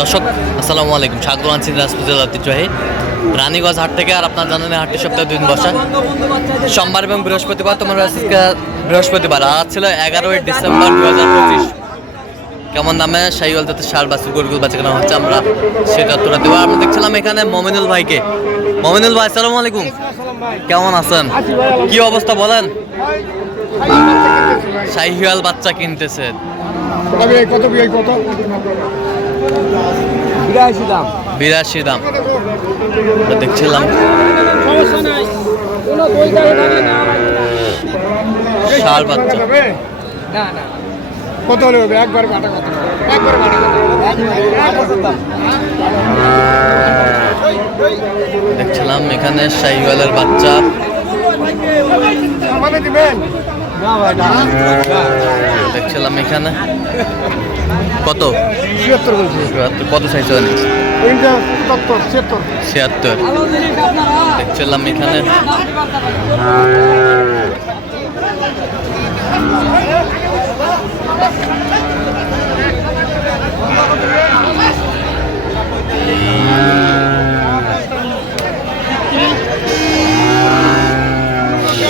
দর্শক আসসালামু আলাইকুম, স্বাগত আছি দিনাজপুর জেলার ঐতিহ্যবাহী রানীগঞ্জ হাট থেকে। আর আপনার জানেন হাটটি সপ্তাহে 2 দিন বসা, সোমবার এবং বৃহস্পতিবার। তোমার বৃহস্পতিবার আজ ছিল 11ই ডিসেম্বর 2025। কেমন দামে শাহিওয়াল জাতের ষাঁড় বাছুর গরুগুলো বেচা কেনা হচ্ছে আমরা সেটা তোরা দেবো। আমরা দেখছিলাম এখানে মমিনুল ভাইকে। মমিনুল ভাই আসসালামু আলাইকুম, কেমন আছেন? কি অবস্থা বলেন? শাহিওয়াল বাচ্চা কিনতেছেন, কত 82 দাম দেখছিলাম। ষাঁড় বাচ্চা কত হলে হবে? একবার কাটা কত? একবার কাটা কত? দেখছিলাম এখানে শাহিওয়ালের বাচ্চা। দেখছিলাম এখানে কত 76 কত চাইছে? 76। দেখছিলাম এখানে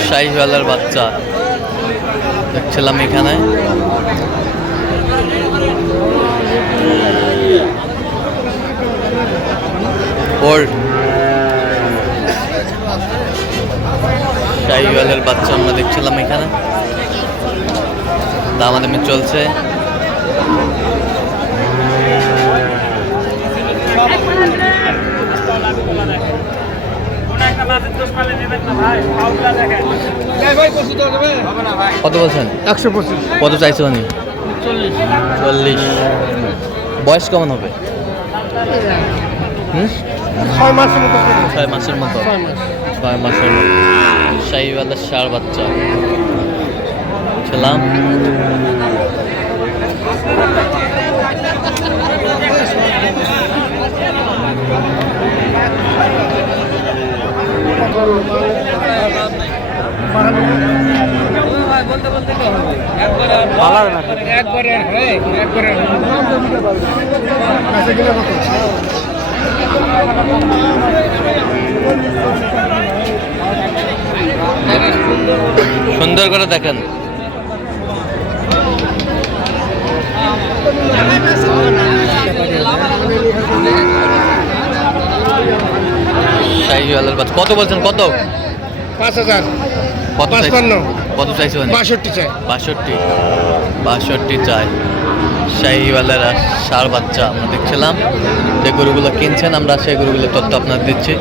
শাহিওয়ালের বাচ্চা। দেখছিলাম এখানে শাহিওয়ালের বাচ্চা আমরা দেখছিলাম এখানে দামাদামি চলছে। কত বলছেন? 125। কত চাইছো? 40। বয়স কেমন হবে? 6 মাসের মতো। 6 মাসের মতো। 6 মাসের মতো শাহিওয়ালের ষাঁড় বাচ্চা ছিলাম। সুন্দর করে দেখেন। শাহিওয়ালের বাচ্চা কত বলছেন? কত? 5000। কত চাইছেন? কত চাইছেন? 62 চাই। 62 চাই শাহিওয়ালের ষাঁড় বাচ্চা আমরা দেখছিলাম। যে গরুগুলো কিনছেন আমরা সেই গরুগুলোর তথ্য আপনাদের দিচ্ছি।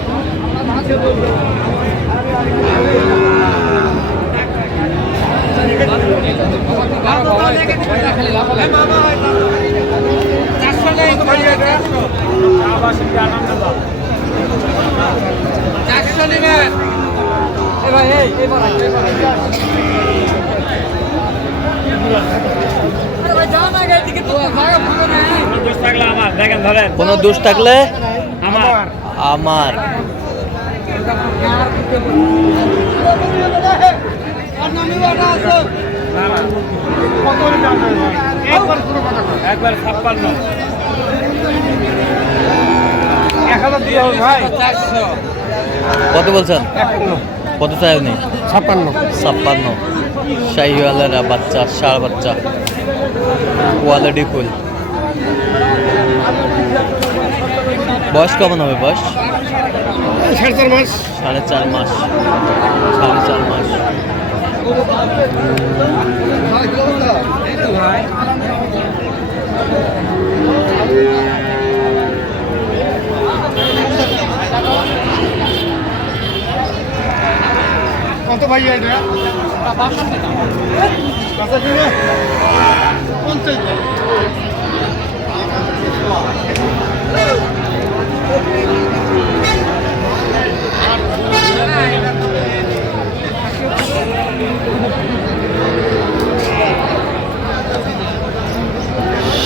কোনো দোষ থাকলে আমার একবার 56। 1000 দিয়ে হবে ভাই। কত বলছেন? কত চাই আপনি? 56। শাহিওয়ালের বাচ্চা ষাঁড় বাচ্চা কোয়ালিটি ফুল। বয়স কেমন হবে? বয়স 4.5 মাস। 4.5 মাস। 4.5 মাস। কত ভাই এটা? 50।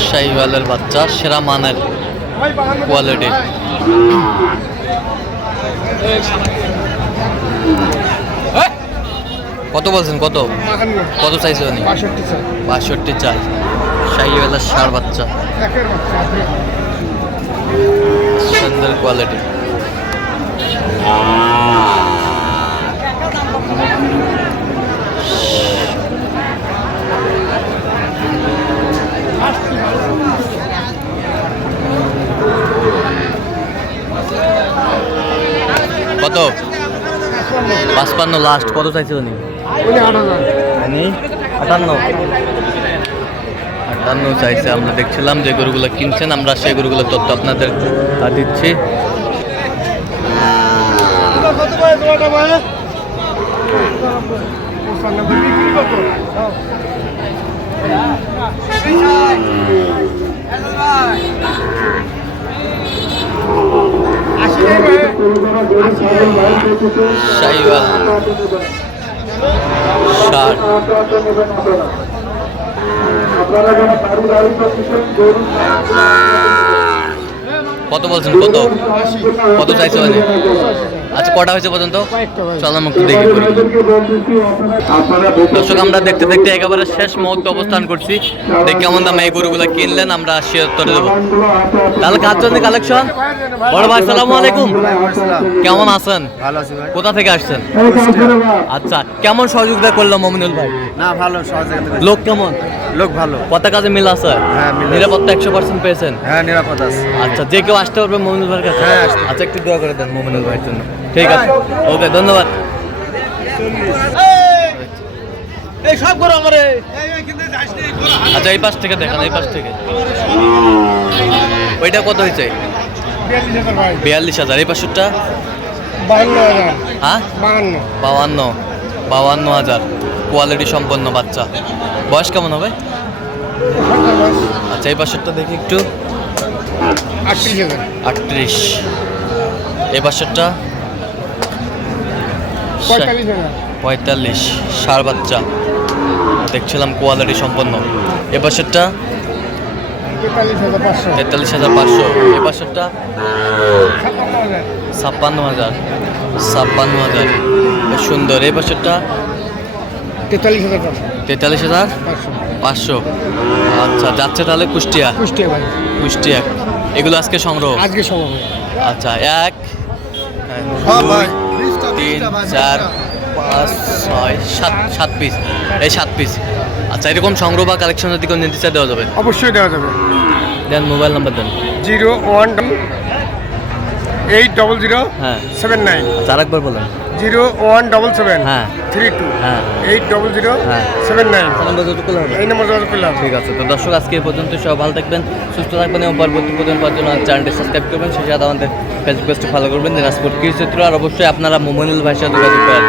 শাহিওয়ালের বাচ্চা সেরা মানের কোয়ালিটি। কত বলছেন? কত কত চাইছে উনি? 62 চাই। 62 চাই। শাহিওয়ালের ষাঁড় বাচ্চা। সুন্দর কোয়ালিটি। কত? 55 লাস্ট। কত চাইছে উনি? উনি 8,000। উনি 58 চাইছে। আমরা দেখছিলাম যে গরুগুলো কিনছেন, আমরা সেই গরুগুলোর তথ্য আপনাদের দিচ্ছি। কত ভাই তোমারটা ভাই? 95 বিক্রি কত? শাহিওয়াল 60। কত বলছেন? কত চাইছে মানে? আচ্ছা, কটা হয়েছে পর্যন্ত? চলো আমরা একটু দেখি করি। দর্শক, আমরা দেখতে দেখতে একেবারে শেষ মুহূর্তে অবস্থান করছি। দেখে কেমন দামে এই গরুগুলো কিনলেন আমরা শেয়ার করে দেবো। তাহলে কার জন্য কালেকশন? বড় ভাই, সালামু আলাইকুম। কেমন আছেন? ভালো আছি ভাই। কোথা থেকে আসছেন? আচ্ছা, কেমন সহযোগিতা করলো মমিনুল ভাই? না, ভালো সহযোগিতা করেছে। লোক কেমন? লোক ভালো। কত কাজে মিল আছে? হ্যাঁ, মিল আছে। নিরাপত্তা 100% পেয়েছেন? হ্যাঁ, নিরাপদ আছে। আচ্ছা, যে কেউ আসতে পারবে মমিনুল ভাইয়ের কাছে? হ্যাঁ, আসতে। আচ্ছা, একটু দোয়া করে দেন মমিনুল ভাইয়ের জন্য। ঠিক আছে, ওকে, ধন্যবাদ। আচ্ছা, এই পাশ থেকে দেখান, এই পাশ থেকে। ওইটা কত হয়েছে? 42,000 ভাই। 42,000। এই পাশেরটা? 52,000। হ্যাঁ, 52। 52,000। কোয়ালিটি সম্পন্ন বাচ্চা। বয়স কেমন হবে? আচ্ছা, এই পাশেরটা দেখি একটু। 38,000। 38। এই পাশেরটা? 45,000। 45। ষাঁড় বাচ্চা দেখছিলাম, কোয়ালিটি সম্পন্ন। এ পাশেরটা? 43,500। 43,500। এ পাশেরটা? 56,000। 56,000। বেশ সুন্দর। এই পাশেরটা? 43,500। 43,500। আচ্ছা, যাচ্ছে তাহলে কুষ্টিয়া। কুষ্টিয়া ভাই। কুষ্টিয়া। এগুলো আজকে সংগ্রহ? আজকে সময়। আচ্ছা, 1 সব 2 ভাই। 3 4 5 6 7 পিস। এই 7 পিস। আচ্ছা, এরকম সংগ্রহ বা কালেকশন যদি কোনো নিতে চাই দেওয়া যাবে? অবশ্যই দেওয়া যাবে। দেন, মোবাইল নাম্বার দেন। 01800 হ্যাঁ, 79। আচ্ছা, আরেকবার বলেন। 01777 হ্যাঁ 32 হ্যাঁ 800 হ্যাঁ। 79। নাম্বার যত করলে হবে। এই নম্বর যোগাযোগ করলাম। ঠিক আছে, তো দর্শক, আজকে এই পর্যন্ত। সব ভালো থাকবেন, সুস্থ থাকবেন এবং পরবর্তী পর্যন্ত পাওয়ার জন্য চ্যানেলটি সাবস্ক্রাইব করবেন। সেই সাথে আমাদের ফেসবুক পেজটি ফলো করবেন, দিনাজপুর কৃষি চিত্র। আর অবশ্যই আপনারা মোমিনুল ভাইয়ের সাথে যোগাযোগ করেন।